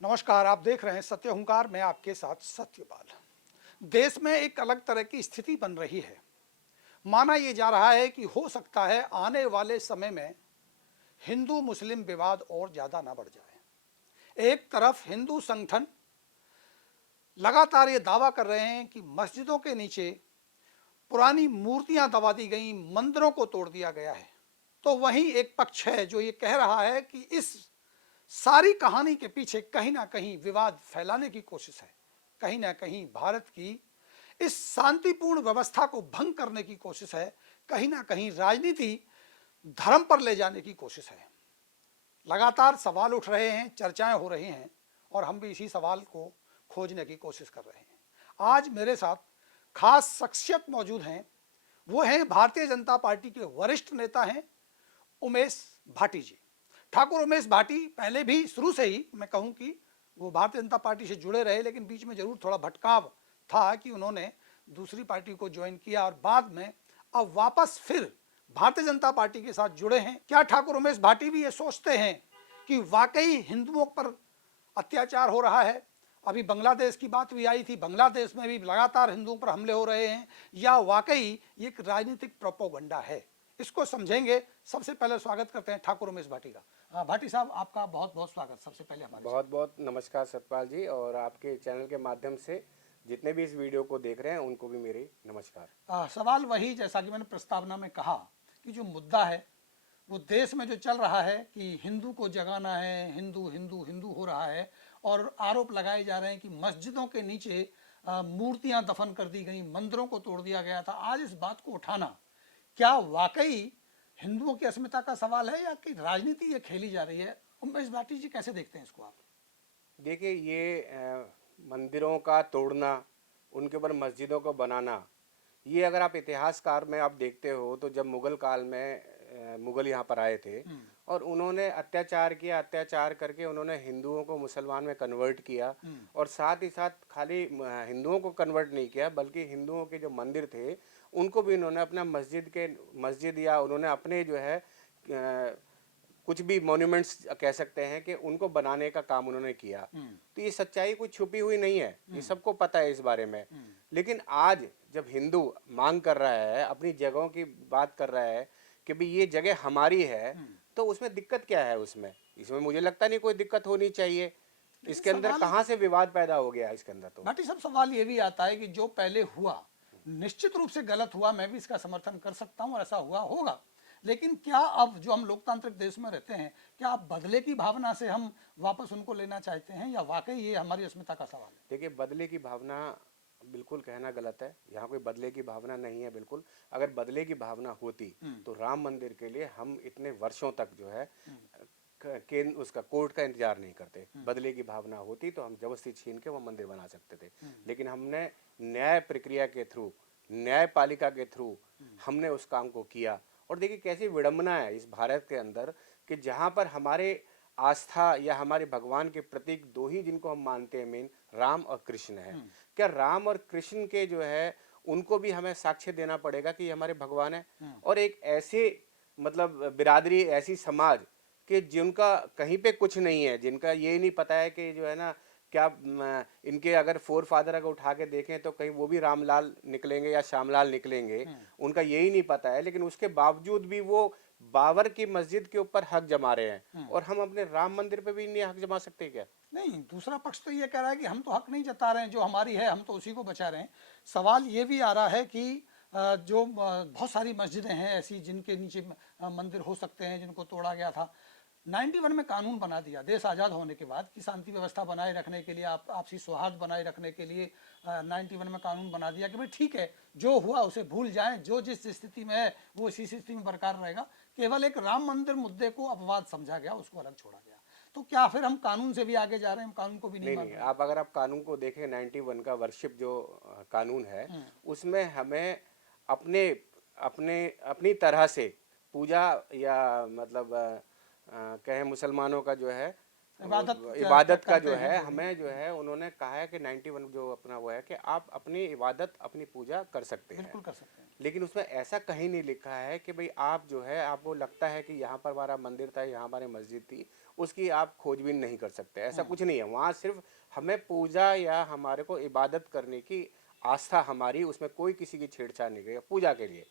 नमस्कार, आप देख रहे हैं सत्य हुंकार। मैं आपके साथ सत्यपाल। देश में एक अलग तरह की स्थिति बन रही है। माना यह जा रहा है कि हो सकता है आने वाले समय में हिंदू मुस्लिम विवाद और ज़्यादा ना बढ़ जाए। एक तरफ हिंदू संगठन लगातार ये दावा कर रहे हैं कि मस्जिदों के नीचे पुरानी मूर्तियां दबा दी गई, मंदिरों को तोड़ दिया गया है। तो वहीं एक पक्ष है जो ये कह रहा है कि इस सारी कहानी के पीछे कहीं ना कहीं विवाद फैलाने की कोशिश है, कहीं ना कहीं भारत की इस शांतिपूर्ण व्यवस्था को भंग करने की कोशिश है, कहीं ना कहीं राजनीति धर्म पर ले जाने की कोशिश है। लगातार सवाल उठ रहे हैं, चर्चाएं हो रही हैं और हम भी इसी सवाल को खोजने की कोशिश कर रहे हैं। आज मेरे साथ खास शख्सियत मौजूद हैं। वो हैं भारतीय जनता पार्टी के वरिष्ठ नेता हैं उमेश भाटी जी। ठाकुर उमेश भाटी पहले भी शुरू से ही मैं कहूं कि वो भारतीय जनता पार्टी से जुड़े रहे, लेकिन बीच में जरूर थोड़ा भटकाव था कि उन्होंने दूसरी पार्टी को ज्वाइन किया और बाद में अब वापस फिर भारतीय जनता पार्टी के साथ जुड़े हैं। क्या ठाकुर उमेश भाटी भी ये सोचते हैं कि वाकई हिंदुओं पर अत्याचार हो रहा है? अभी बांग्लादेश की बात भी आई थी, बांग्लादेश में भी लगातार हिंदुओं पर हमले हो रहे हैं, या वाकई ये एक राजनीतिक प्रोपोगंडा है? इसको समझेंगे। सबसे पहले स्वागत करते हैं ठाकुर उमेश भाटी का। भाटी साहब, आपका बहुत बहुत स्वागत सबसे पहले हमारे बहुत बहुत नमस्कार सतपाल जी, और आपके चैनल के माध्यम से जितने भी इस वीडियो को देख रहे हैं उनको भी मेरी नमस्कार। सवाल वही, जैसा कि मैंने प्रस्तावना में कहा कि जो मुद्दा है वो देश में जो चल रहा है कि हिंदू को जगाना है, हिंदू हिंदू हिंदू हो रहा है, और आरोप लगाए जा रहे हैं कि मस्जिदों के नीचे मूर्तियां दफन कर दी गई, मंदिरों को तोड़ दिया गया था। आज इस बात को उठाना क्या वाकई हिंदुओं की अस्मिता का सवाल है या कि राजनीति ये खेली जा रही है? उमेश भाटी जी, कैसे देखते हैं इसको आप? देखिए, ये मंदिरों का तोड़ना, उनके ऊपर मस्जिदों को बनाना, ये अगर आप इतिहासकार में आप देखते हो तो जब मुगल काल में मुगल यहाँ पर आए थे और उन्होंने अत्याचार किया, अत्याचार करके उन्होंने हिंदुओं को मुसलमान में कन्वर्ट किया, और साथ ही साथ खाली हिंदुओं को कन्वर्ट नहीं किया बल्कि हिंदुओं के जो मंदिर थे उनको भी उन्होंने अपना मस्जिद या उन्होंने अपने जो है कुछ भी मॉन्यूमेंट्स कह सकते हैं कि उनको बनाने का काम उन्होंने किया। तो ये सच्चाई कुछ छुपी हुई नहीं है, ये सबको पता है इस बारे में। लेकिन आज जब हिंदू मांग कर रहा है, अपनी जगहों की बात कर रहा है कि भाई ये जगह हमारी है, तो उसमें दिक्कत क्या है? इसमें मुझे लगता नहीं कोई दिक्कत होनी चाहिए। इसके अंदर कहाँ से विवाद पैदा हो गया इसके अंदर? तो भाटी साहब, सवाल ये भी आता है कि जो पहले हुआ निश्चित रूप से गलत हुआ, मैं भी इसका समर्थन कर सकता हूँ और ऐसा हुआ होगा। लेकिन क्या अब जो हम लोकतांत्रिक देश में रहते हैं, क्या अब बदले की भावना से हम वापस उनको लेना चाहते हैं या वाकई ये हमारी अस्मिता का सवाल है? देखिए, बदले की भावना बिल्कुल कहना गलत है। यहाँ कोई बदले की भावना नहीं है बिल्कुल। अगर बदले की भावना होती तो राम मंदिर के लिए हम इतने वर्षों तक जो है उसका कोर्ट का इंतजार नहीं करते। बदले की भावना होती तो हम जबरदस्ती छीन के वो मंदिर बना सकते थे। लेकिन हमने न्याय प्रक्रिया के थ्रू, न्यायपालिका के थ्रू हमने उस काम को किया। और देखिए कैसी विडंबना है इस भारत के अंदर कि जहाँ पर हमारे आस्था या हमारे भगवान के प्रतीक दो ही जिनको हम मानते हैं मेन, राम और कृष्ण है। क्या राम और कृष्ण के जो है उनको भी हमें साक्ष्य देना पड़ेगा कि ये हमारे भगवान है? और एक ऐसे मतलब बिरादरी, ऐसी समाज कि जिनका कहीं पे कुछ नहीं है, जिनका ये नहीं पता है कि जो है ना क्या इनके अगर फोर फादर अगर उठा के देखें तो कहीं वो भी रामलाल निकलेंगे या श्यामलाल निकलेंगे, उनका यही नहीं पता है। लेकिन उसके बावजूद भी वो बाबर की मस्जिद के ऊपर हक जमा रहे हैं, और हम अपने राम मंदिर पे भी नहीं हक जमा सकते क्या? नहीं, दूसरा पक्ष तो ये कह रहा है कि हम तो हक नहीं जता रहे हैं, जो हमारी है हम तो उसी को बचा रहे हैं। सवाल ये भी आ रहा है कि जो बहुत सारी मस्जिदें हैं ऐसी जिनके नीचे मंदिर हो सकते हैं, जिनको तोड़ा गया था। 91 में कानून बना दिया देश आज़ाद होने के बाद कि शांति व्यवस्था बनाए रखने के लिए, आपसी सौहार्द बनाए रखने के लिए 91 में कानून बना दिया कि भाई ठीक है, जो हुआ उसे भूल जाएं, जो जिस स्थिति में है वो इसी स्थिति में बरकरार रहेगा। केवल एक राम मंदिर मुद्दे को अपवाद समझा गया, उसको अलग छोड़ा गया। तो क्या फिर हम कानून से भी आगे जा रहे हैं? हम कानून को भी नहीं मान नहीं, रहे? आप अगर आप कानून को देखें, 91 का वर्शिप जो कानून है उसमें हमें अपने अपने अपनी तरह से पूजा या मतलब कहें मुसलमानों का जो है इबादत का करते जो हैं है जो भी। हमें जो है उन्होंने कहा है कि 91 जो अपना वो है कि आप अपनी इबादत अपनी पूजा कर सकते हैं, बिल्कुल कर सकते हैं। लेकिन उसमें ऐसा कहीं नहीं लिखा है कि भाई आप जो है आपको लगता है कि यहाँ पर हमारा मंदिर था, यहाँ हमारी मस्जिद थी, उसकी आप खोजबीन नहीं कर सकते, ऐसा कुछ नहीं है। वहाँ सिर्फ हमें पूजा या हमारे को इबादत करने की आस्था हमारी, उसमें कोई किसी की छेड़छाड़ नहीं करेगा पूजा के लिए।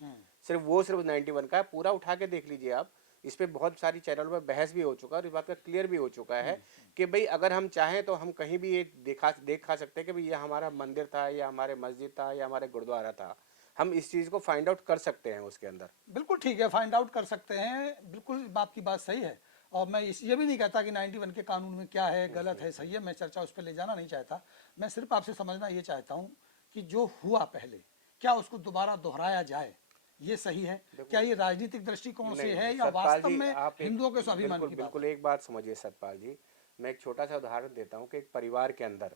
सिर्फ 91 का है, पूरा उठा के देख लीजिए आप। इस पे बहुत सारी चैनलों पर बहस भी हो चुका है और इस बात का क्लियर भी हो चुका है कि भाई अगर हम चाहें तो हम कहीं भी ये देखा सकते हैं कि भाई ये हमारा मंदिर था या हमारे मस्जिद था या हमारे गुरुद्वारा था। हम इस चीज़ को फाइंड आउट कर सकते हैं उसके अंदर। बिल्कुल ठीक है, फाइंड आउट कर सकते हैं, बिल्कुल आपकी बात सही है। और मैं ये भी नहीं कहता कि 91 के कानून में क्या है, गलत है, सही है, मैं चर्चा उस पर ले जाना नहीं चाहता। मैं सिर्फ आपसे समझना ये चाहता हूँ कि जो हुआ पहले, क्या उसको दोबारा दोहराया जाए, ये सही है? क्या ये राजनीतिक दृष्टिकोण से नहीं है नहीं या सतपाल वास्तव जी, में आप एक हिंदुओं के स्वाभिमान बिल्कुल की बात बिल्कुल है? एक बात समझिए सतपाल जी। मैं एक छोटा सा उदाहरण देता हूँ कि एक परिवार के अंदर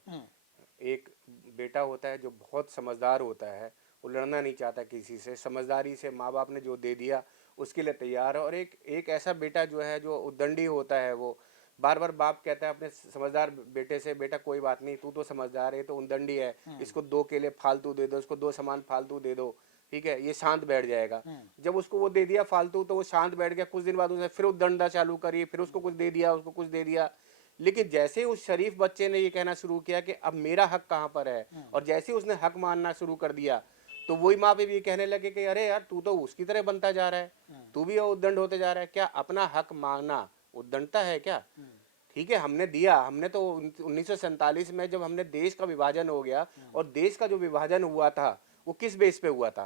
एक बेटा होता है जो बहुत समझदार होता है, वो लड़ना नहीं चाहता किसी से, समझदारी से माँ बाप ने जो दे दिया उसके लिए तैयार है। और एक एक ऐसा बेटा जो है जो उद्दंडी होता है, वो बार बार बाप कहता है अपने समझदार बेटे से, बेटा कोई बात नहीं, तू तो समझदार है, तो उद्दंडी है, इसको 2 केले फालतू दे दो, इसको 2 सामान फालतू दे दो, ठीक है, ये शांत बैठ जाएगा। जब उसको वो दे दिया फालतू तो वो शांत बैठ गया, कुछ दिन बाद उसने फिर उद्दंडा चालू करी, फिर उसको कुछ दे दिया, उसको कुछ दे दिया। लेकिन जैसे ही उस शरीफ बच्चे ने ये कहना शुरू किया कि अब मेरा हक कहाँ पर है, और जैसे ही उसने हक मानना शुरू कर दिया, तो वही माँ बाप ये कहने लगे कि अरे यार तू तो उसकी तरह बनता जा रहा है, तू भी उद्दंड होते जा रहा है। क्या अपना हक मांगना उद्दंडता है क्या? ठीक है, हमने दिया, हमने तो 1947 में जब हमने देश का विभाजन हो गया, और देश का जो विभाजन हुआ था वो किस बेस पे हुआ था?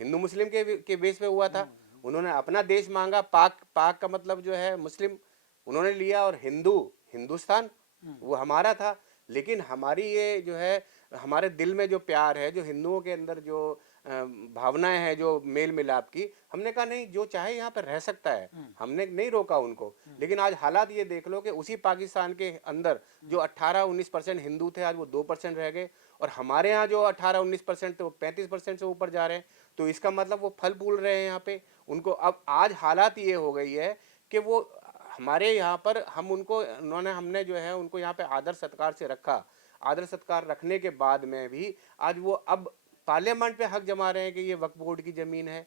हिंदू मुस्लिम के बेस पे हुआ था। उन्होंने अपना देश मांगा, पाक पाक का मतलब जो है मुस्लिम उन्होंने लिया, और हिंदुस्तान वो हमारा था। लेकिन हमारी ये जो है हमारे दिल में जो प्यार है, जो हिंदुओं के अंदर जो भावनाएं हैं, जो मेल मिलाप की, हमने कहा नहीं, जो चाहे यहाँ पर रह सकता है, हमने नहीं रोका उनको। लेकिन आज हालात ये देख लो कि उसी पाकिस्तान के अंदर जो 18-19% हिंदू थे, आज वो 2% रह गए, और हमारे यहाँ जो 18-19% थे वो 35% से ऊपर जा रहे हैं। तो इसका मतलब वो फल फूल रहे हैं यहाँ पे उनको। अब आज हालात ये हो गई है कि वो हमारे यहाँ पर हम उनको हमने जो है उनको यहाँ पे आदर सत्कार से रखा। आदर सत्कार रखने के बाद में भी आज वो अब पार्लियामेंट पे हक जमा रहे हैं कि ये वक्फ बोर्ड की जमीन है,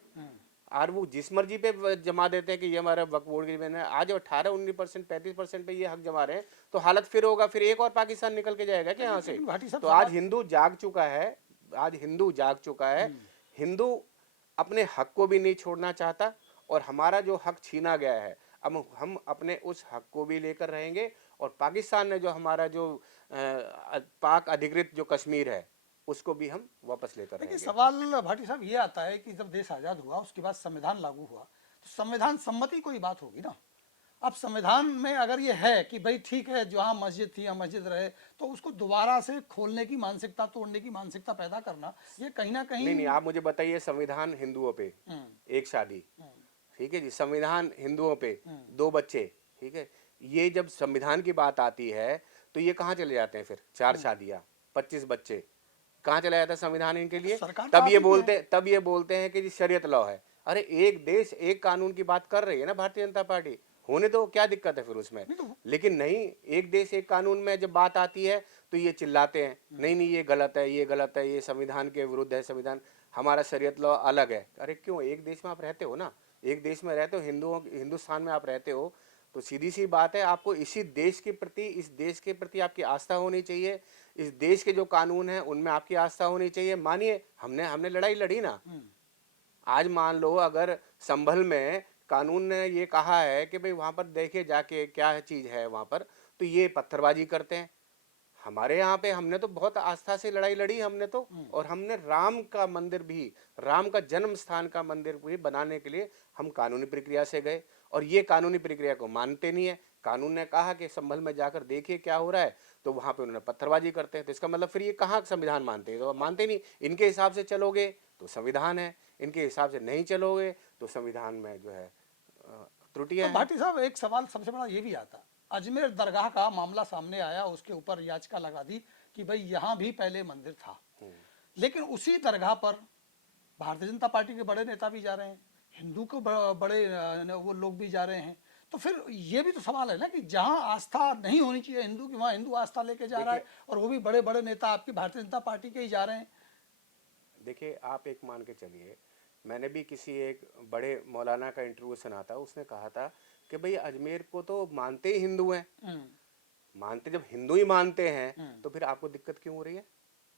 और वो जिस मर्जी पे जमा देते हैं कि ये हमारा वक्फ बोर्ड की जमीन है। आज 18-19% 35% पे ये हक जमा रहे हैं, तो हालत फिर होगा, फिर एक और पाकिस्तान निकल के जाएगा कि यहाँ से। लेकिन भाटी साहब तो आज सवाल, हिंदू जाग चुका है, आज हिंदू जाग चुका है। हिंदू अपने हक को भी नहीं छोड़ना चाहता, और हमारा जो हक छीना गया है, अब हम अपने उस हक को भी लेकर रहेंगे। और पाकिस्तान ने जो हमारा जो पाक अधिकृत जो कश्मीर है, उसको भी हम वापस लेकर देखिए रहेंगे। सवाल भाटी साहब ये आता है कि जब देश आज़ाद हुआ उसके बाद संविधान लागू हुआ, तो संविधान सम्मति कोई बात होगी ना। अब संविधान में अगर ये है कि भाई ठीक है, जहाँ मस्जिद थी यहाँ मस्जिद रहे, तो उसको दोबारा से खोलने की मानसिकता, तोड़ने की मानसिकता पैदा करना, ये कहीं ना कहीं। नहीं नहीं, आप मुझे बताइए, संविधान हिंदुओं पे एक शादी, ठीक है जी, संविधान हिंदुओं पे 2 बच्चे, ठीक है, ये जब संविधान की बात आती है तो ये कहाँ चले जाते हैं फिर? 4 शादियां, 25 बच्चे, कहाँ चला जाता है संविधान इनके लिए? सरकार तो आप ही की है। तब ये बोलते हैं कि जी शरीयत लॉ है। अरे एक देश एक कानून की बात कर रही है ना भारतीय जनता पार्टी, होने दो, क्या दिक्कत है फिर उसमें? नहीं तो लेकिन नहीं, एक देश एक कानून में जब बात आती है तो ये चिल्लाते हैं, नहीं नहीं ये गलत है, ये गलत है, ये संविधान के विरुद्ध है, संविधान हमारा शरीयत लॉ अलग है। अरे क्यों, एक देश में आप रहते हो ना, एक देश में रहते हो, हिंदुस्तान में आप रहते हो, तो सीधी सी बात है, आपको इसी देश के प्रति, इस देश के प्रति आपकी आस्था होनी चाहिए। इस देश के जो कानून हैं उनमें आपकी आस्था होनी चाहिए। मानिए हमने हमने लड़ाई लड़ी ना, आज मान लो अगर संभल में कानून ने ये कहा है कि भाई वहां पर देखे जाके क्या चीज है वहां पर, तो ये पत्थरबाजी करते हैं। हमारे यहाँ पे हमने तो बहुत आस्था से लड़ाई लड़ी हमने तो, और हमने राम का मंदिर भी, राम का जन्म स्थान का मंदिर भी बनाने के लिए हम कानूनी प्रक्रिया से गए, और ये कानूनी प्रक्रिया को मानते नहीं है। कानून ने कहा कि संभल में जाकर देखिए क्या हो रहा है, तो वहां पे उन्होंने पत्थरबाजी करते हैं। तो इसका मतलब फिर ये कहाँ संविधान मानते हैं? तो मानते नहीं। इनके हिसाब से चलोगे तो संविधान है, इनके हिसाब से नहीं चलोगे तो संविधान में जो है त्रुटियां तो हैं। भाटी साहब एक सवाल सबसे बड़ा ये भी आता, अजमेर दरगाह का मामला सामने आया, उसके ऊपर याचिका लगा दी कि भाई यहाँ भी पहले मंदिर था, लेकिन उसी दरगाह पर भारतीय जनता पार्टी के बड़े नेता भी जा रहे हैं, हिंदू को बड़े वो लोग भी जा रहे हैं। तो फिर ये भी तो सवाल है ना कि जहां आस्था नहीं होनी चाहिए हिंदू की, वहां हिंदू आस्था लेके जा रहा है, और वो भी बड़े बड़े नेता आपकी भारतीय जनता पार्टी के ही जा रहे हैं। देखिए, आप एक मान के चलिए, मैंने भी किसी एक बड़े मौलाना का इंटरव्यू सुना था, उसने कहा था कि भाई अजमेर को तो मानते ही हिंदू हैं। मानते जब हिंदू ही मानते हैं तो फिर आपको दिक्कत क्यों हो रही है?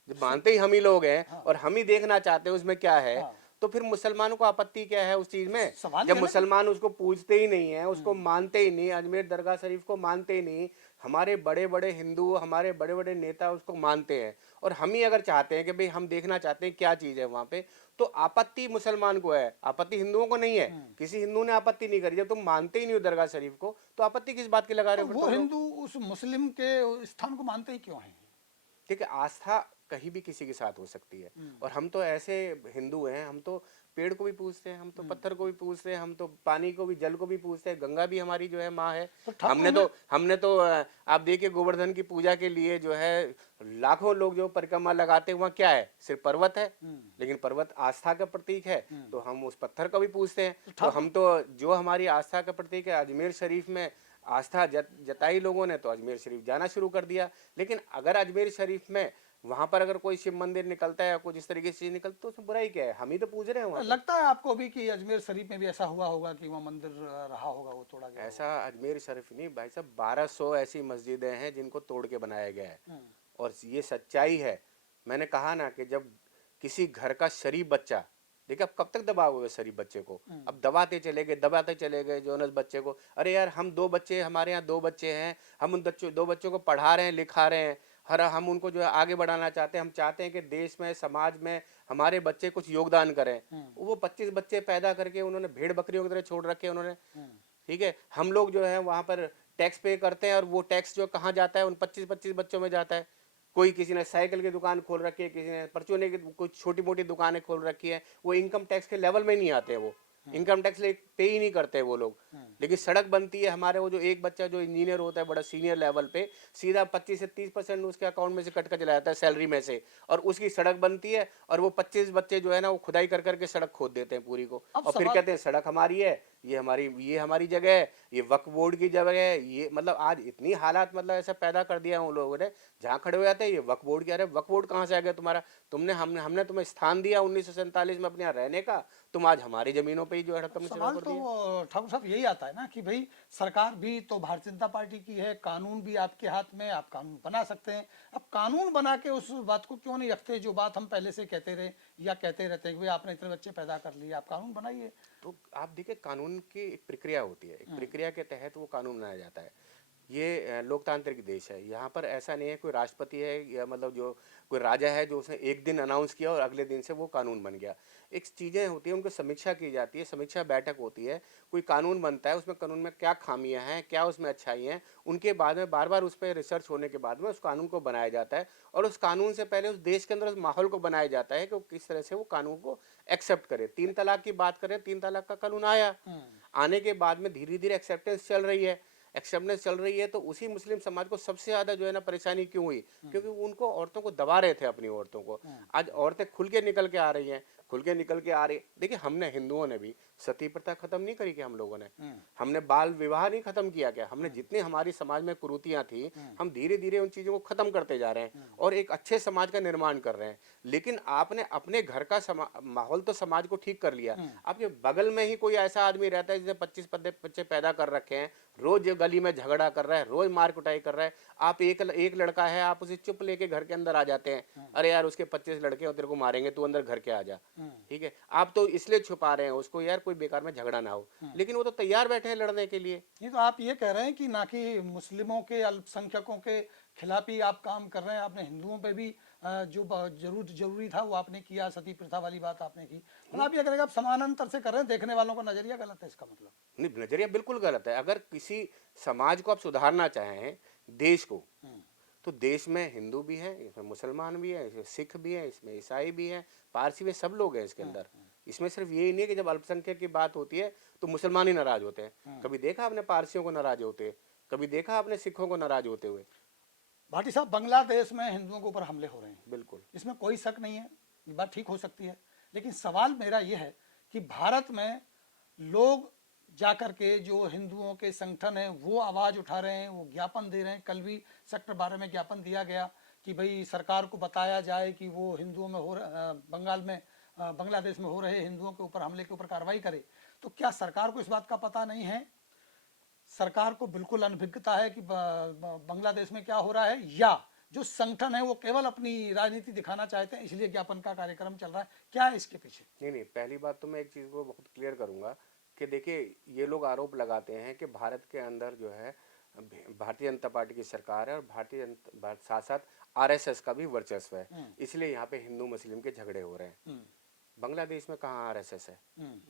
जब मानते ही हम ही लोग हैं हाँ। और हम ही देखना चाहते हैं उसमें क्या है, हाँ। तो फिर मुसलमानों को आपत्ति क्या है उस चीज में? सवाल जब ये है ना कि मुसलमान उसको पूजते ही नहीं है, उसको मानते ही नहीं, अजमेर दरगाह शरीफ को मानते ही नहीं, हमारे बड़े बड़े हिंदू, हमारे बड़े बड़े नेता उसको मानते हैं, और हम ही अगर चाहते हैं कि भाई हम देखना चाहते हैं क्या चीज है वहां पे, तो आपत्ति मुसलमान को है, आपत्ति हिंदुओं को नहीं है। किसी हिंदू ने आपत्ति नहीं करी। जब तुम मानते ही नहीं हो दरगाह शरीफ को, तो आपत्ति किस बात की लगा तो रहे हो फिर वो तुम लोग? हिंदू उस मुस्लिम के स्थान को मानते ही क्यों हैं? ठीक है, आस्था कहीं भी किसी के साथ हो सकती है, और हम तो ऐसे हिंदू हैं, हम तो पेड़ को भी पूजते हैं, हम तो पत्थर को भी पूजते हैं, हम तो पानी को भी, जल को भी पूजते हैं, गंगा भी हमारी जो है माँ है। तो ठाकुर हमने तो आप देखिए गोवर्धन की पूजा के लिए जो है लाखों लोग जो परिक्रमा लगाते हैं, वहाँ क्या है? सिर्फ पर्वत है, लेकिन पर्वत आस्था का प्रतीक है, तो हम उस पत्थर को भी पूजते हैं। तो हम तो जो हमारी आस्था का प्रतीक है, अजमेर शरीफ में आस्था जताई लोगों ने, तो अजमेर शरीफ जाना शुरू कर दिया। लेकिन अगर अजमेर शरीफ में वहां पर अगर कोई शिव मंदिर निकलता है या कुछ इस तरीके से चीज निकलती, तो उसमें बुराई क्या है? हम ही तो पूज रहे हैं वहां पे। लगता है आपको भी कि अजमेर शरीफ में भी ऐसा हुआ होगा कि वहाँ मंदिर रहा होगा, वो तोड़ा गया ऐसा अजमेर शरीफ नहीं भाई साहब, 1200 ऐसी मस्जिदें हैं जिनको तोड़ के बनाया गया है, और ये सच्चाई है। मैंने कहा ना कि जब किसी घर का शरीफ बच्चा, देखिए अब कब तक दबाओगे शरीफ बच्चे को? अब दबाते चले गए जोनस बच्चे को। अरे यार, हम दो बच्चे, हमारे यहाँ दो बच्चे हैं, हम उन दो बच्चों को पढ़ा रहे हैं, लिखा रहे हैं, हर हम उनको जो है आगे बढ़ाना चाहते हैं। हम चाहते हैं कि देश में, समाज में हमारे बच्चे कुछ योगदान करें। वो 25 बच्चे पैदा करके उन्होंने भेड़ बकरियों की तरह छोड़ रखे हैं उन्होंने। ठीक है, हम लोग जो है वहां पर टैक्स पे करते हैं, और वो टैक्स जो कहाँ जाता है? उन 25-25 बच्चों में जाता है। कोई किसी ने साइकिल की दुकान खोल रखी है, किसी ने परचूने की कुछ छोटी मोटी दुकानें खोल रखी है, वो इनकम टैक्स के लेवल में नहीं आते, वो इनकम टैक्स पे ही नहीं करते वो लोग। लेकिन सड़क बनती है, हमारे वो जो एक बच्चा जो इंजीनियर होता है बड़ा सीनियर लेवल पे, सीधा 25 से 30% उसके अकाउंट में से कट कर चला जाता है सैलरी में से, और उसकी सड़क बनती है, और वो 25 बच्चे जो है ना वो खुदाई कर करके सड़क खोद देते हैं पूरी को, और फिर कहते हैं सड़क हमारी है, ये हमारी जगह है, ये वक्फ बोर्ड की जगह है। ये मतलब आज इतनी हालात मतलब ऐसा पैदा कर दिया है उन लोगों ने, जहाँ खड़े हो जाते हैं ये वक्फ बोर्ड की। अरे वक्फ बोर्ड कहाँ से आ गया तुम्हारा? हमने तुम्हें स्थान दिया 1947 में अपने यहाँ रहने का, तुम आज हमारी जमीनों पे ही जो है हड़कम मचलना सवाल कर दिया। तो ठाकुर साहब यही आता है ना कि भाई सरकार भी तो भारतीय जनता पार्टी की है, कानून भी आपके हाथ में, आप कानून बना सकते हैं। अब कानून बना के उस बात को क्यों नहीं रखते जो बात हम पहले से कहते रहे या कहते रहते हैं कि भाई आपने इतने बच्चे पैदा कर लिए, आप कानून बनाइए। तो आप देखिए, कानून की एक प्रक्रिया होती है, एक प्रक्रिया के तहत वो कानून बनाया जाता है। ये लोकतांत्रिक देश है, यहाँ पर ऐसा नहीं है कोई राष्ट्रपति है या मतलब जो कोई राजा है जो उसने एक दिन अनाउंस किया और अगले दिन से वो कानून बन गया। एक चीज़ें होती हैं, उनको समीक्षा की जाती है, समीक्षा बैठक होती है, कोई कानून बनता है, उसमें कानून में क्या खामियां हैं, क्या उसमें अच्छाई हैं, उनके बाद में बार बार उस पर रिसर्च होने के बाद में उस कानून को बनाया जाता है, और उस कानून से पहले उस देश के अंदर उस माहौल को बनाया जाता है कि वो किस तरह से वो कानून को एक्सेप्ट करे। 3 तलाक की बात करें, 3 तलाक का कानून आया, आने के बाद में धीरे धीरे एक्सेप्टेंस चल रही है, तो उसी मुस्लिम समाज को सबसे ज्यादा जो है ना परेशानी क्यों हुई? क्योंकि उनको औरतों को दबा रहे थे, अपनी औरतों को। आज औरतें खुल के निकल के आ रही हैं, देखिए हमने, हिंदुओं ने भी सती प्रथा खत्म नहीं करी कि हम लोगों ने, हमने बाल विवाह नहीं खत्म किया क्या? हमने जितनी हमारी समाज में कुरीतियां थी, हम धीरे धीरे उन चीजों को खत्म करते जा रहे हैं और एक अच्छे समाज का निर्माण कर रहे हैं। लेकिन आपने अपने घर का माहौल तो समाज को ठीक कर लिया, आपके बगल में ही कोई ऐसा आदमी रहता है जिसने 25 बच्चे पैदा कर रखे हैं, रोज गली में झगड़ा कर रहा है, रोज मार कुटाई कर रहा है। आप एक लड़का है, आप उसे चुप लेके घर के अंदर आ जाते हैं, अरे यार उसके 25 लड़के और तेरे को मारेंगे, तू अंदर घर के आ जा। ठीक है, आप तो इसलिए छुपा रहे हैं उसको, यार कोई बेकार में झगड़ा ना हो, लेकिन वो तो तैयार बैठे हैं लड़ने के लिए। नहीं तो आप ये कह रहे हैं कि ना कि मुस्लिमों के, अल्पसंख्यकों के खिलाफ ही आप काम कर रहे हैं, आपने हिंदुओं पे भी जो जरूरी था वो आपने किया, सती प्रथा वाली बात आपने की, मतलब आप ये करेंगे आप समानांतर से कर रहे हैं, देखने वालों का नजरिया गलत है इसका मतलब? नहीं, नजरिया बिल्कुल गलत है। अगर किसी समाज को आप सुधारना चाहें, देश को, तो देश में हिंदू भी है, इसमें मुसलमान भी है, इसमें सिख भी है, इसमें ईसाई भी है, पारसी भी, सब लोग हैं इसके अंदर। इसमें सिर्फ यही नहीं है कि जब अल्पसंख्यक की बात होती है तो मुसलमान ही नाराज होते हैं। कभी देखा आपने पारसियों को नाराज होते? कभी देखा आपने सिखों को नाराज होते हुए? भाटी साहब, बांग्लादेश में हिंदुओं के ऊपर हमले हो रहे हैं, बिल्कुल, इसमें कोई शक नहीं है, ये बात ठीक हो सकती है। लेकिन सवाल मेरा ये है कि भारत में लोग जाकर के जो हिंदुओं के संगठन हैं वो आवाज़ उठा रहे हैं, वो ज्ञापन दे रहे हैं। कल भी सेक्टर 12 में ज्ञापन दिया गया कि भाई सरकार को बताया जाए कि वो हिंदुओं में बंगाल में बांग्लादेश में हो रहे हिंदुओं के ऊपर हमले के ऊपर कार्रवाई करे। तो क्या सरकार को इस बात का पता नहीं है? सरकार को बिल्कुल अनभिज्ञता है कि बांग्लादेश में क्या हो रहा है, या जो संगठन है वो केवल अपनी राजनीति दिखाना चाहते हैं इसलिए ज्ञापन का कार्यक्रम चल रहा है? क्या है इसके पीछे? नहीं, पहली बात तो मैं एक चीज़ को बहुत क्लियर करूंगा कि देखिए, ये लोग आरोप लगाते हैं कि भारत के अंदर जो है भारतीय जनता पार्टी की सरकार है और साथ साथ आरएसएस का भी वर्चस्व है, इसलिए यहाँ पे हिंदू मुस्लिम के झगड़े हो रहे हैं। बांग्लादेश में कहाँ आरएसएस है?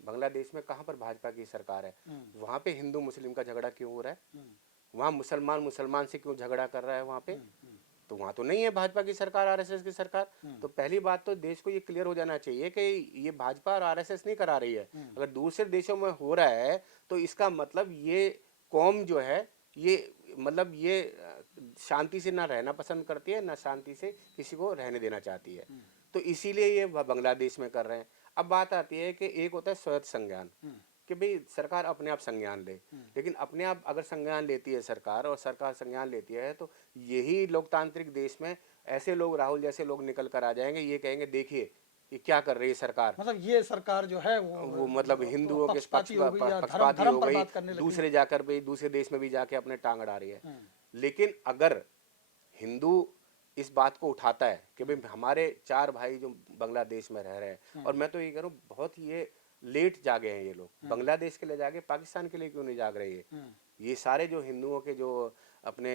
बांग्लादेश में कहाँ पर भाजपा की सरकार है? वहाँ पे हिंदू मुस्लिम का झगड़ा क्यों हो रहा है? वहाँ मुसलमान से क्यों झगड़ा कर रहा है वहाँ पे? तो वहाँ तो नहीं है भाजपा की सरकार, आरएसएस की सरकार। तो पहली बात तो देश को ये क्लियर हो जाना चाहिए कि ये भाजपा और आरएसएस नहीं करा रही है। अगर दूसरे देशों में हो रहा है तो इसका मतलब ये कौम जो है ये मतलब ये शांति से ना रहना पसंद करती है, ना शांति से किसी को रहने देना चाहती है। तो इसीलिए ये बांग्लादेश में कर रहे हैं। अब बात आती है कि एक होता है स्वयं संज्ञान, कि भाई सरकार अपने आप संज्ञान ले, लेकिन अपने आप अगर संज्ञान लेती है सरकार और सरकार संज्ञान लेती है तो यही लोकतांत्रिक देश में ऐसे लोग, राहुल जैसे लोग निकल कर आ जाएंगे, ये कहेंगे देखिए ये क्या कर रही है सरकार। मतलब ये सरकार जो है वो मतलब हिंदुओं के पक्षपाती हो गई या पक्षपाती धर्म हो पर गई, बात करने लगी। दूसरे जाकर भाई दूसरे देश में भी जाके अपने टांग अड़ा रही है। लेकिन अगर हिंदू इस बात को उठाता है कि भाई हमारे 4 भाई जो बांग्लादेश में रह रहे हैं, और मैं तो ये कह रहा हूँ बहुत ये लेट जागे हैं ये लोग, बांग्लादेश के लिए जागे, पाकिस्तान के लिए क्यों नहीं जाग रहे हैं? ये सारे जो हिंदुओं के जो अपने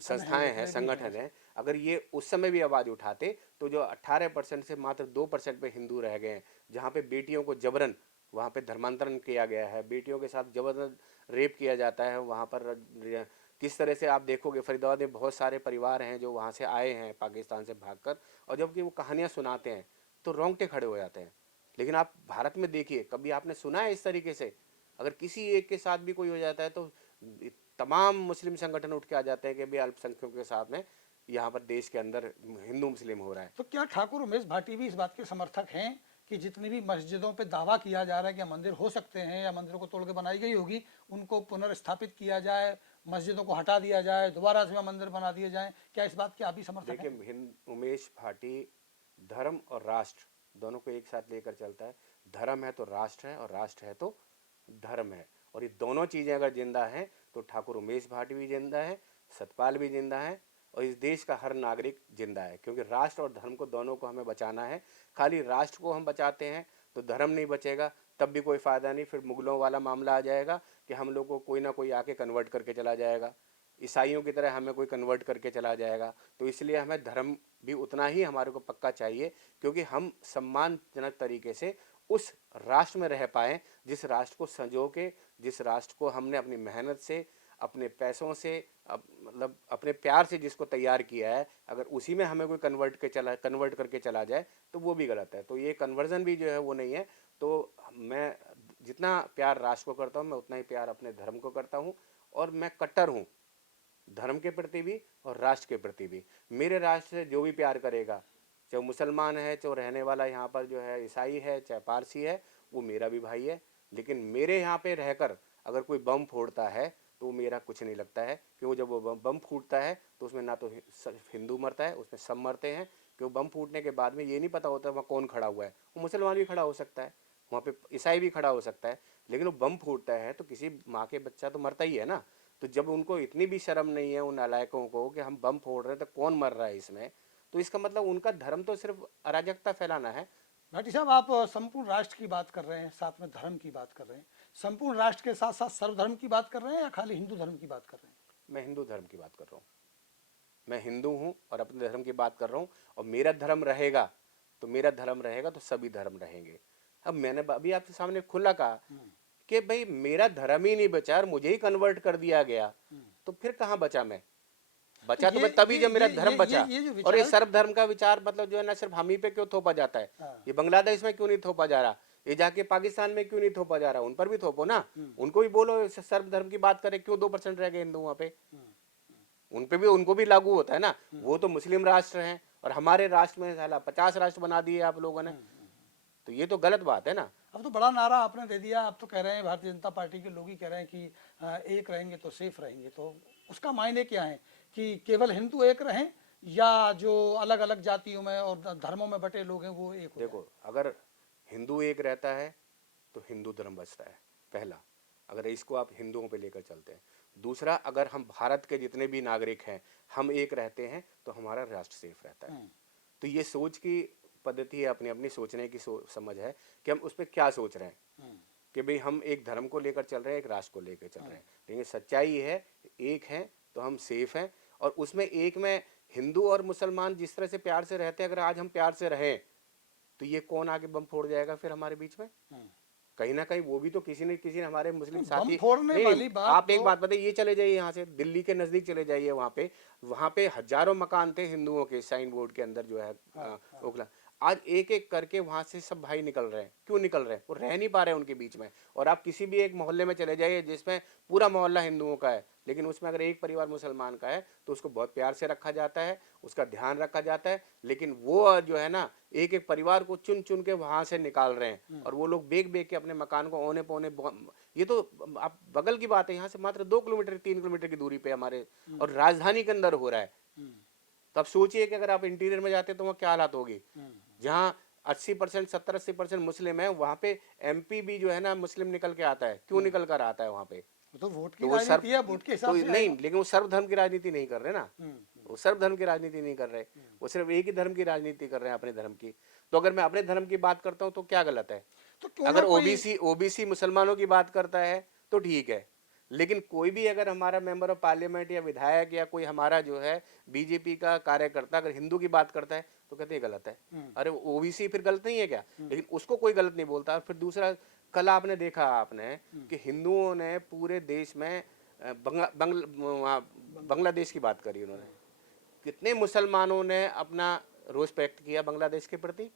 संस्थाएं हैं, संगठन हैं, अगर ये उस समय भी आवाज उठाते तो जो 18% से मात्र 2% पे हिंदू रह गए हैं, जहाँ पे बेटियों को जबरन वहाँ पे धर्मांतरण किया गया है, बेटियों के साथ जबरन रेप किया जाता है वहाँ पर। किस तरह से आप देखोगे फरीदाबाद में बहुत सारे परिवार हैं जो वहाँ से आए हैं पाकिस्तान से भागकर, और जबकि वो कहानियाँ सुनाते हैं तो रोंगटे खड़े हो जाते हैं। लेकिन आप भारत में देखिए, कभी आपने सुना है इस तरीके से? अगर किसी एक के साथ भी कोई हो जाता है तो तमाम मुस्लिम संगठन उठ के आ जाते हैं कि भाई अल्पसंख्यकों के साथ में यहाँ पर देश के अंदर हिंदू मुस्लिम हो रहा है। तो क्या ठाकुर उमेश भाटी भी इस बात के समर्थक हैं कि जितनी भी मस्जिदों पे दावा किया जा रहा है कि मंदिर हो सकते हैं या मंदिरों को तोड़ के बनाई गई होगी उनको पुनर्स्थापित किया जाए, मस्जिदों को हटा दिया जाए, दोबारा से मंदिर बना दिए जाए? क्या इस बात के आप भी समर्थक हैं? देखिए, उमेश भाटी धर्म और राष्ट्र दोनों को एक साथ लेकर चलता है। धर्म है तो राष्ट्र है, और राष्ट्र है तो धर्म है, और ये दोनों चीजें अगर जिंदा हैं तो ठाकुर उमेश भाटी भी जिंदा है, सतपाल भी जिंदा है, और इस देश का हर नागरिक जिंदा है। क्योंकि राष्ट्र और धर्म को दोनों को हमें बचाना है। खाली राष्ट्र को हम बचाते हैं तो धर्म नहीं बचेगा, तब भी कोई फायदा नहीं। फिर मुगलों वाला मामला आ जाएगा कि हम लोग को कोई ना कोई आके कन्वर्ट करके चला जाएगा, ईसाइयों की तरह हमें कोई कन्वर्ट करके चला जाएगा। तो इसलिए हमें धर्म भी उतना ही हमारे को पक्का चाहिए, क्योंकि हम सम्मानजनक तरीके से उस राष्ट्र में रह पाएँ जिस राष्ट्र को संजो के, जिस राष्ट्र को हमने अपनी मेहनत से, अपने पैसों से, मतलब अपने प्यार से जिसको तैयार किया है, अगर उसी में हमें कोई कन्वर्ट करके चला जाए तो वो भी गलत है। तो ये कन्वर्जन भी जो है वो नहीं है। तो मैं जितना प्यार राष्ट्र को करता हूँ मैं उतना ही प्यार अपने धर्म को करता हूँ, और मैं कट्टर हूँ धर्म के प्रति भी और राष्ट्र के प्रति भी। मेरे राष्ट्र से जो भी प्यार करेगा, चाहे मुसलमान है, चाहे रहने वाला यहाँ पर जो है ईसाई है, चाहे पारसी है, वो मेरा भी भाई है। लेकिन मेरे यहाँ पे रहकर अगर कोई बम फोड़ता है तो वो मेरा कुछ नहीं लगता है, क्योंकि जब वो बम फूटता है तो उसमें ना तो हिंदू मरता है, उसमें सब मरते हैं। क्यों बम फूटने के बाद में ये नहीं पता होता वहाँ कौन खड़ा हुआ है, वो मुसलमान भी खड़ा हो सकता है, वहाँ पे ईसाई भी खड़ा हो सकता है, लेकिन वो बम फूटता है तो किसी माँ के बच्चा तो मरता ही है ना। तो जब उनको इतनी भी शर्म नहीं है उन नालायकों को कि हम बम फोड़ रहे हैं तो कौन मर रहा है इसमें, तो इसका मतलब उनका धर्म तो सिर्फ अराजकता फैलाना है। भाटी साहब, आप संपूर्ण राष्ट्र की बात कर रहे हैं, साथ में धर्म की बात कर रहे हैं। संपूर्ण राष्ट्र के साथ साथ सर्वधर्म की बात कर रहे हैं या खाली हिंदू धर्म की बात कर रहे हैं? मैं हिंदू धर्म की बात कर रहा हूँ। मैं हिंदू हूँ और अपने धर्म की बात कर रहा हूँ, और मेरा धर्म रहेगा तो सभी धर्म रहेंगे। अब मैंने अभी आपके सामने खुला कहा कि भाई मेरा धर्म ही नहीं बचा और मुझे ही कन्वर्ट कर दिया गया, तो फिर कहाँ बचा मैं? बचा तो मैं तभी जब मेरा धर्म बचा। और ये सर्वधर्म का विचार मतलब जो है ना सिर्फ हम ही पे क्यों थोपा जाता है? ये बांग्लादेश में क्यों नहीं थोपा जा रहा? ये जाके पाकिस्तान में क्यों नहीं थोपा जा रहा? उन पर भी थोपो ना, उनको भी बोलो सर्वधर्म की बात करें। क्यों 2% रह गए हिंदू वहाँ पे? उन पे भी उनको भी लागू होता है ना। वो तो मुस्लिम राष्ट्र हैं और हमारे राष्ट्र में साला 50 राष्ट्र बना दिए आप लोगों ने, तो ये तो गलत बात है ना। अब तो बड़ा नारा आपने दे दिया, अब तो कह रहे हैं भारतीय जनता पार्टी के लोग ही कह रहे हैं कि एक रहेंगे तो सेफ रहेंगे, तो उसका मायने क्या है कि केवल हिंदू एक रहें या जो अलग अलग जातियों में और धर्मों में बटे लोग हैं वो एक हो देखो, अगर हिंदू एक रहता है तो हिंदू धर्म बचता है, पहला, अगर इसको आप हिंदुओं पे लेकर चलते हैं। दूसरा, अगर हम भारत के जितने भी नागरिक हैं हम एक रहते हैं तो हमारा राष्ट्र सेफ रहता है। तो ये सोच की पद्धति है, अपनी अपनी सोचने की समझ है कि हम उस पर क्या सोच रहे हैं, कि भाई हम एक धर्म को लेकर चल रहे हैं, एक राष्ट्र को लेकर चल रहे हैं, लेकिन सच्चाई है एक है तो हम सेफ हैं। और उसमें एक में हिंदू और मुसलमान जिस तरह से प्यार से रहते हैं, अगर आज हम प्यार से रहें तो ये कौन आगे बम फोड़ जाएगा फिर हमारे बीच में? कहीं ना कहीं वो भी तो किसी ने हमारे मुस्लिम बम साथी फोड़ने नहीं, वाली बात आप एक तो बात बताइए, ये चले जाइए यहाँ से दिल्ली के नजदीक चले जाइए, वहां पे हजारों मकान थे हिंदुओं के साइन बोर्ड के अंदर जो है ओखला, आज एक एक करके वहां से सब भाई निकल रहे हैं। क्यों निकल रहे हैं? वो रह नहीं पा रहे उनके बीच में। और आप किसी भी एक मोहल्ले में चले जाइए जिसमें पूरा मोहल्ला हिंदुओं का है, लेकिन उसमें अगर एक परिवार मुसलमान का है तो उसको बहुत प्यार से रखा जाता है, उसका ध्यान रखा जाता है, लेकिन वो जो है ना एक एक परिवार को चुन चुन के वहां से निकाल रहे हैं, और वो लोग बेच बेच के अपने मकान को औने पौने, ये तो आप बगल की बात है, यहाँ से मात्र 2 किलोमीटर 3 किलोमीटर की दूरी पे हमारे, और राजधानी के अंदर हो रहा है। तो आप सोचिए कि अगर आप इंटीरियर में जाते तो वहाँ क्या हालत होगी, जहाँ 80% 70-80% मुस्लिम है, वहां पे एमपी भी जो है ना मुस्लिम निकल के आता है। क्यों निकल कर आता है वहां पे? तो वोट की तो वो सर्व राजनीति है, वोट के तो हिसाब से नहीं, आएगा। लेकिन वो सर्वधर्म की राजनीति नहीं कर रहे ना, वो सर्वधर्म की राजनीति नहीं कर रहे, वो सिर्फ एक ही धर्म की राजनीति कर रहे हैं, अपने धर्म की। तो अगर मैं अपने धर्म की बात करता हूँ तो क्या गलत है? तो क्यों ना अगर कोई ओबीसी मुसलमानों की बात करता है तो ठीक है, लेकिन कोई भी अगर हमारा मेंबर ऑफ पार्लियामेंट या विधायक या कोई हमारा जो है बीजेपी का कार्यकर्ता अगर हिंदू की बात करता है तो कहते हैं गलत है। अरे ओबीसी फिर गलत नहीं है क्या? लेकिन उसको कोई गलत नहीं बोलता। फिर दूसरा, कल आपने देखा आपने कि हिंदुओं ने पूरे देश में बांग्लादेश की बात करी उन्होंने, कितने मुसलमानों ने अपना रोष व्यक्त किया बांग्लादेश के प्रति?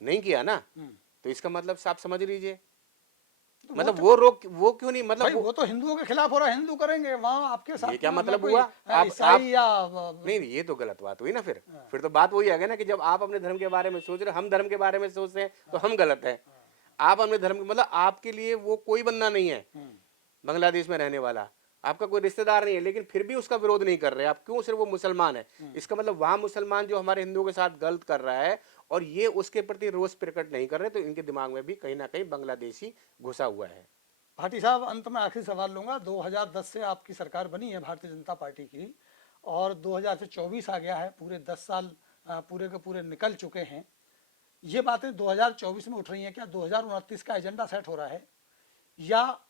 नहीं किया ना। तो इसका मतलब साफ समझ लीजिए, तो मतलब वो क्यों नहीं, मतलब भाई वो तो हिंदुओं के खिलाफ हो रहा है, हिंदू करेंगे वहाँ आपके साथ, ये क्या मतलब कोई हुआ? आप ईसाई या नहीं, ये तो गलत बात हुई ना। फिर तो बात वही आ गया ना कि जब आप अपने धर्म के बारे में सोच रहे, हम धर्म के बारे में सोच रहे हैं तो हम गलत हैं। आप अपने धर्म, मतलब आपके लिए वो कोई बंदा नहीं है बांग्लादेश में रहने वाला, आपका कोई रिश्तेदार नहीं है, लेकिन फिर भी उसका विरोध नहीं कर रहे आप। क्यों? सिर्फ वो मुसलमान है। इसका मतलब वहां मुसलमान जो हमारे हिंदुओं के साथ गलत कर रहा है और ये उसके प्रति रोष प्रकट नहीं कर रहे, तो इनके दिमाग में भी कहीं ना कहीं बांग्लादेशी घुसा हुआ है। भाटी साहब, अंत में आखिरी सवाल लूंगा। 2010 से आपकी सरकार बनी है भारतीय जनता पार्टी की, और 2024 आ गया है, पूरे 10 साल पूरे के पूरे निकल चुके हैं। ये बातें 2024 में उठ रही हैं क्या? 2029 का एजेंडा सेट हो रहा है, या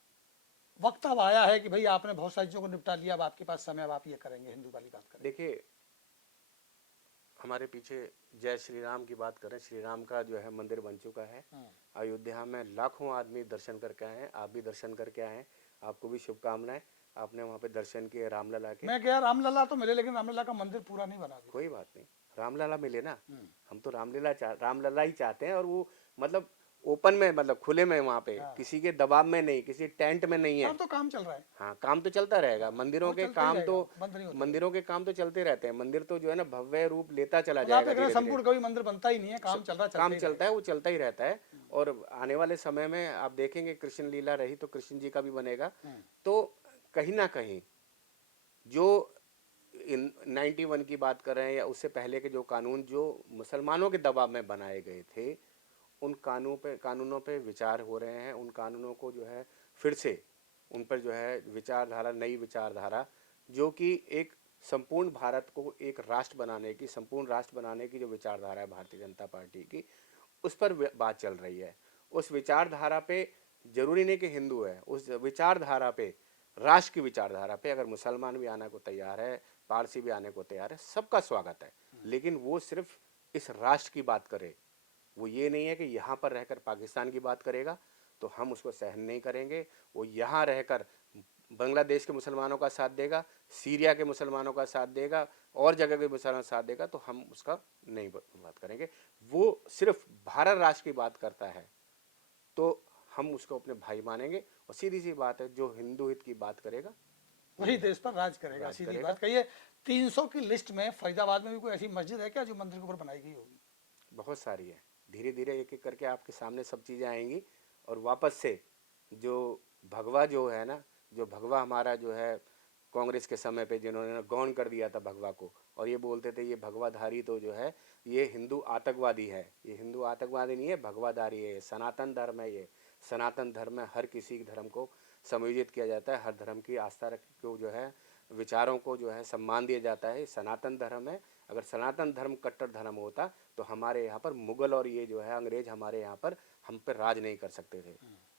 वक्त अब आया है कि भाई आपने बहुत सारी चीज़ों को निपटा लिया, अब आपके पास समय, अब आप ये करेंगे, हिंदू वाली बात करें? देखिए, हमारे पीछे जय श्री राम की बात करें, श्री राम का जो है मंदिर बन चुका है। अयोध्या में लाखों आदमी दर्शन करके आए हैं, आप भी दर्शन करके आए हैं, आपको भी शुभकामनाएं। आपने वहाँ पे दर्शन किए रामलला के। मैं गया, रामलला तो मिले, लेकिन रामलला का मंदिर पूरा नहीं बना अभी। कोई बात नहीं, रामलला मिले ना। हम तो रामलला ही चाहते हैं, और वो मतलब ओपन में, मतलब खुले में, वहाँ पे किसी के दबाव में नहीं, किसी टेंट में नहीं है। तो काम चल रहा है। हाँ, काम तो चलता रहेगा। मंदिरों के काम तो मंदिरों के काम तो चलते रहते हैं। मंदिर तो जो है ना भव्य रूप लेता चला जाएगा धीरे-धीरे। संपूर्ण कभी मंदिर बनता ही नहीं है, काम चल रहा है, काम चलता है, वो चलता ही रहता है। और आने वाले समय में आप देखेंगे कृष्ण लीला रही तो कृष्ण जी का भी बनेगा। तो कहीं ना कहीं जो 91 की बात कर रहे हैं या उससे पहले के जो कानून जो मुसलमानों के दबाव में बनाए गए थे, उन कानूनों पे विचार हो रहे हैं। उन कानूनों को जो है फिर से उन पर जो है विचारधारा, नई विचारधारा, जो कि एक संपूर्ण भारत को एक राष्ट्र बनाने की, संपूर्ण राष्ट्र बनाने की जो विचारधारा है भारतीय जनता पार्टी की, उस पर बात चल रही है। उस विचारधारा पे जरूरी नहीं कि हिंदू है, उस विचारधारा पे, राष्ट्र की विचारधारा पे अगर मुसलमान भी आने को तैयार है, पारसी भी आने को तैयार है, सबका स्वागत है। लेकिन वो सिर्फ इस राष्ट्र की बात करे, वो ये नहीं है कि यहाँ पर रहकर पाकिस्तान की बात करेगा तो हम उसको सहन नहीं करेंगे। वो यहाँ रहकर बांग्लादेश के मुसलमानों का साथ देगा, सीरिया के मुसलमानों का साथ देगा, और जगह के मुसलमानों का साथ देगा, तो हम उसका नहीं बात करेंगे। वो सिर्फ भारत राष्ट्र की बात करता है तो हम उसको अपने भाई मानेंगे। और सीधी सी बात है, जो हिंदू हित की बात करेगा वही देश पर राज करेगा। सीधी बात कहिए। 300 की लिस्ट में फरीदाबाद में भी कोई ऐसी मस्जिद है क्या जो मंदिर के ऊपर बनाई गई होगी? बहुत सारी है, धीरे धीरे एक एक करके आपके सामने सब चीज़ें आएंगी। और वापस से जो भगवा जो है ना, जो भगवा हमारा जो है कांग्रेस के समय पे जिन्होंने गौण कर दिया था भगवा को, और ये बोलते थे ये भगवाधारी तो जो है ये हिंदू आतंकवादी है। ये हिंदू आतंकवादी नहीं है, भगवाधारी है, ये सनातन धर्म है। ये सनातन धर्म में हर किसी धर्म को समायोजित किया जाता है, हर धर्म की आस्था को जो है विचारों को जो है सम्मान दिया जाता है। सनातन धर्म है। अगर सनातन धर्म कट्टर धर्म होता तो हमारे यहाँ पर मुगल और ये जो है अंग्रेज हमारे यहाँ पर हम पर राज नहीं कर सकते थे।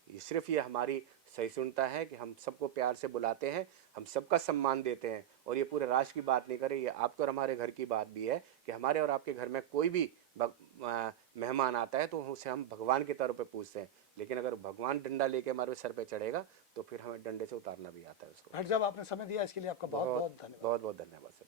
ये सिर्फ ये हमारी सहिष्णुता है कि हम सबको प्यार से बुलाते हैं, हम सबका सम्मान देते हैं, और ये पूरे राष्ट्र की बात नहीं करें, ये आपके और हमारे घर की बात भी है कि हमारे और आपके घर में कोई भी मेहमान आता है तो उसे हम भगवान के तौर पे पूछते हैं। लेकिन अगर भगवान डंडा लेके हमारे सर पे चढ़ेगा तो फिर हमें डंडे से उतारना भी आता है उसको। भट्ट साहब, आपने समय दिया इसके लिए आपका बहुत बहुत धन्यवाद। बहुत बहुत धन्यवाद सर।